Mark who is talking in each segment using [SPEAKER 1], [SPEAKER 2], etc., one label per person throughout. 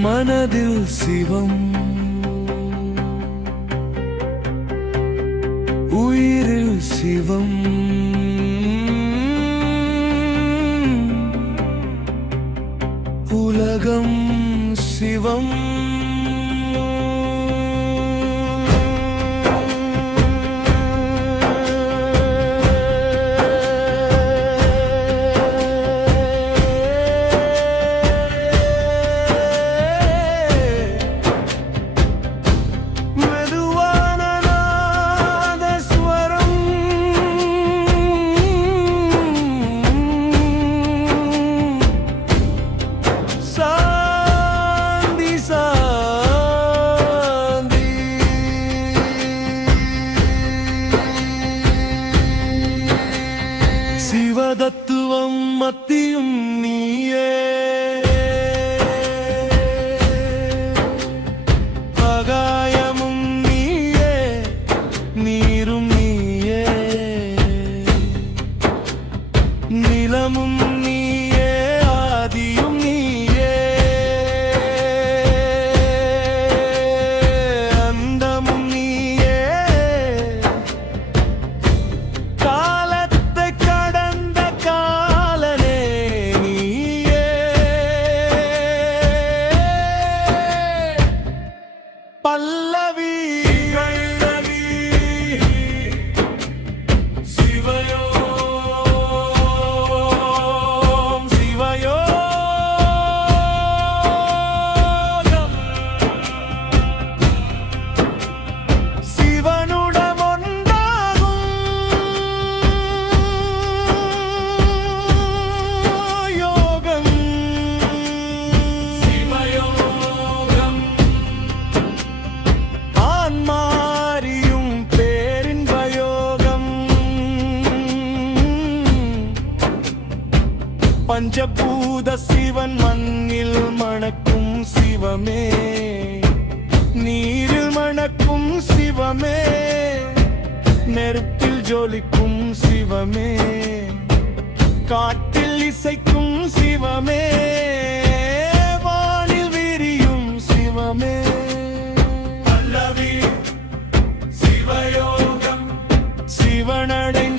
[SPEAKER 1] மனதில் சிவம். உயிரில் சிவம். உலகம் சிவம். ശിവതത്വം മത്തിയും നീയേ. நெருப்பில் ஜோலிக்கும் சிவமே. காட்டில் இசைக்கும் சிவமே. வானில் விரியும் சிவமே. பல்லவி சிவயோகம் சிவனடை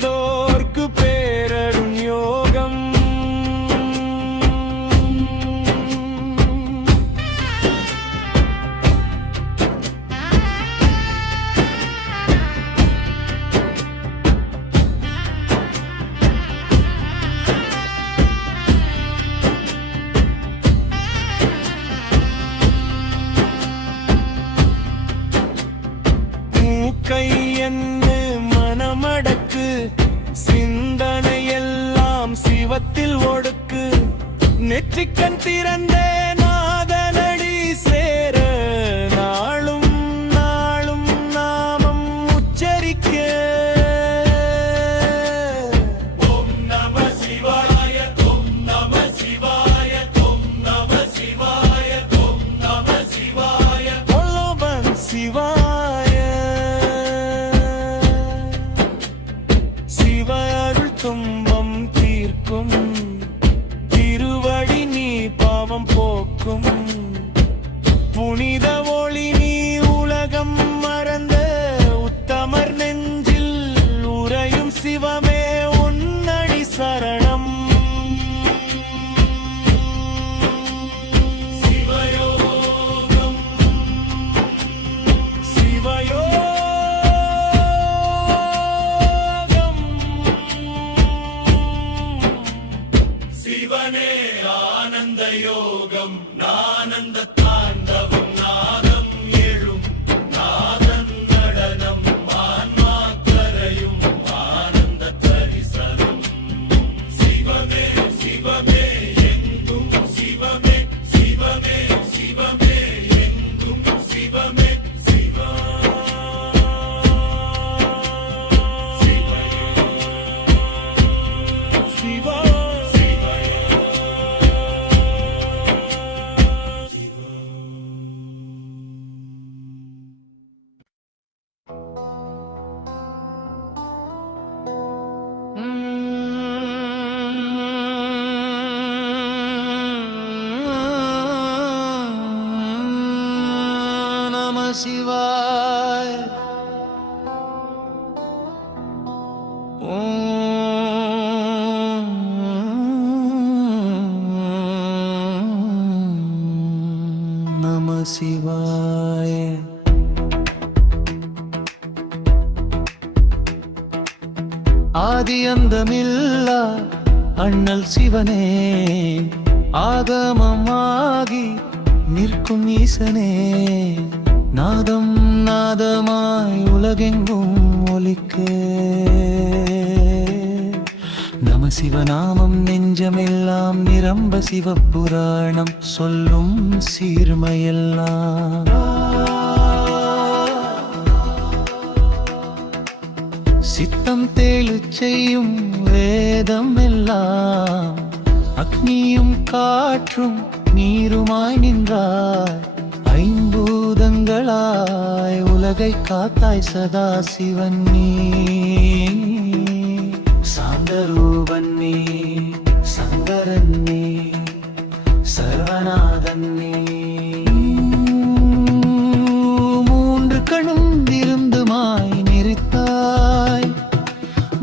[SPEAKER 1] நம சிவாய.
[SPEAKER 2] ஆதி அந்தமில்லா அண்ணல் சிவனே ஆகமமாகி நிற்கும் ஈசனே. நாதம் நாதமாய் உலகெங்கும் ஒலிக்கே. நம சிவநாமம் நெஞ்சமெல்லாம் நிரம்ப சிவபுராணம் சொல்லும் சீர்மையெல்லாம். சித்தம் தேழு செய்யும் வேதம் எல்லாம் அக்னியும் காற்றும் நீருமாய் நின்றாய். ஐம்பூதங்களாய் உலகை காத்தாய் சதா சிவன் நீ. சாந்தரூபன் நீ சங்கரன் நீ சர்வநாதன் நீ மூன்று கணும் இருந்துமாய் நிறுத்தாய்.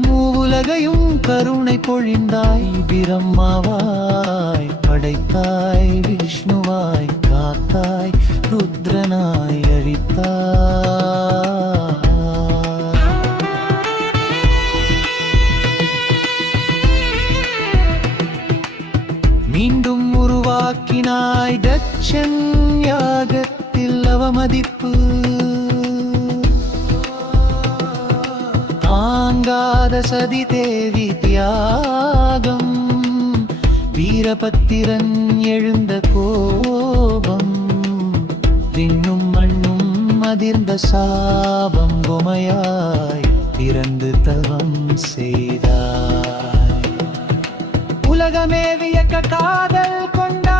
[SPEAKER 2] மூவுலகையும் கருணை பொழிந்தாய் பிரம்மாவாய் படைத்தாய் விஷ்ணுவாய் காத்தாய் ருத்ரனாய் அழித்தாய். மீண்டும் உருவாக்கினாய் தட்சன் யாகத்தில் அவமதிப்பு. தாங்காத சதி தேவி தியாகம் வீரபத்திரன் எழுந்த கோபம் தின்னும் மண்ணும் அதிர்ந்த சாபம் பொமையாய் திறந்து தவம் செய்தாய். உலகமேவிய வியக்க காதல் கொண்டா?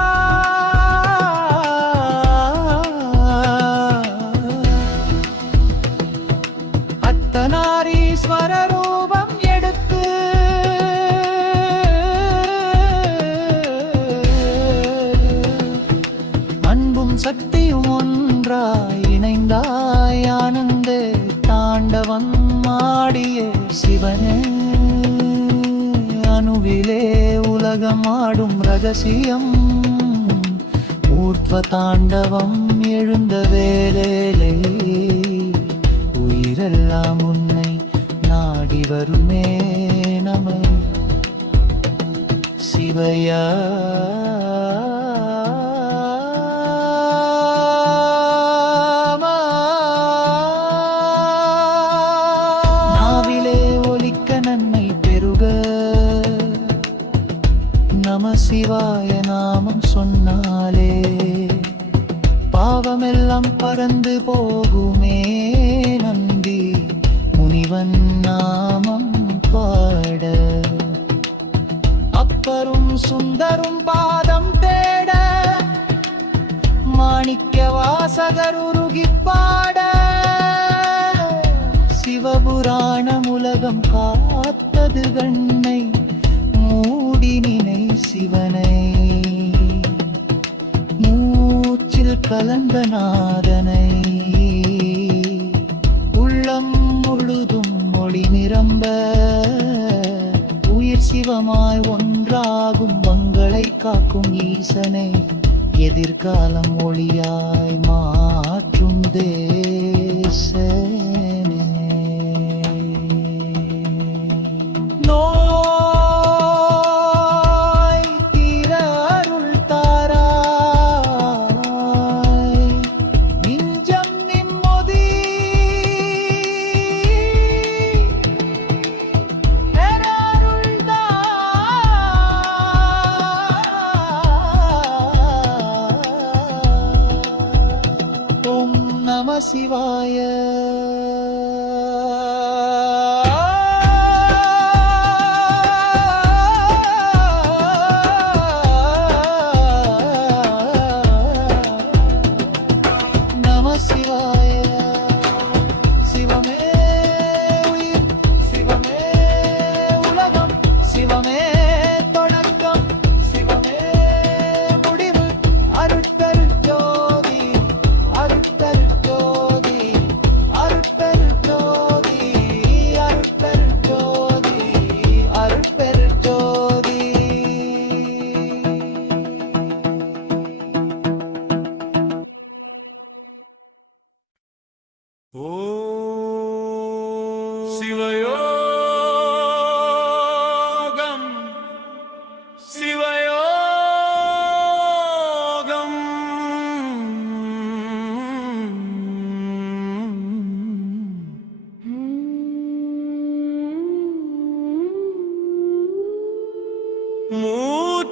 [SPEAKER 2] அத்தனாரீஸ்வர ரூபம் எடுத்து அன்பும் சக்தியும் ஒன்றாய் இணைந்தாய் ஆனந்த தாண்டவம் ஆடிய சிவனே அணுவிலே உலகம் ஆடும் ரகசியம். ஊர்த்வ தாண்டவம் எழுந்த வேலேலே உயிரெல்லாம் உன்னை நாடி வருமே நமை. சிவையா நம சிவாய நாமம் சொன்னாலே பாவமெல்லாம் பறந்து போகுமே நந்தி. முனிவன் நாமம் பாட. அப்பரும் சுந்தரும் பாதம் தேட. மாணிக்க வாசகர் உருகி பாட. சிவபுராணம் உலகம் காத்தது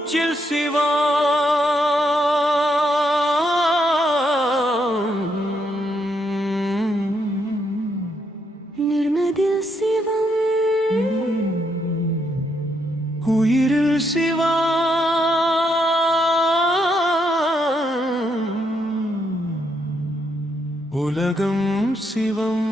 [SPEAKER 2] மூச்சில்
[SPEAKER 1] சிவா
[SPEAKER 3] நிர்மதில் சிவம்
[SPEAKER 1] உயிரில் சிவா உலகம் சிவம்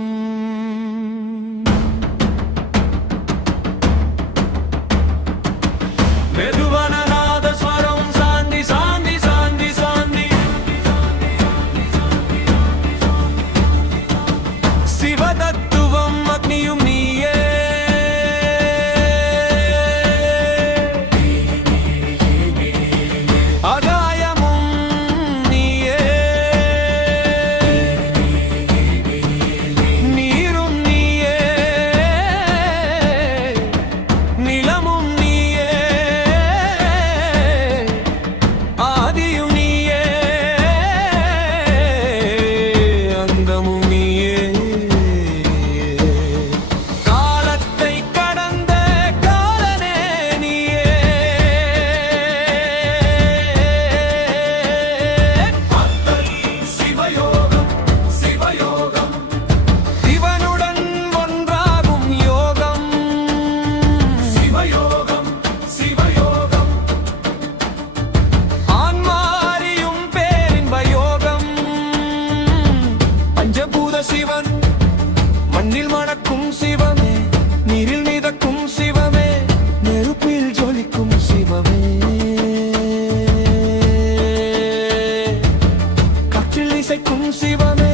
[SPEAKER 1] இசைக்கும் சிவமே.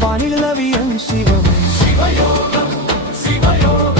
[SPEAKER 1] வானிலவியம் சிவம். சிவயோகம் சிவயோகம்.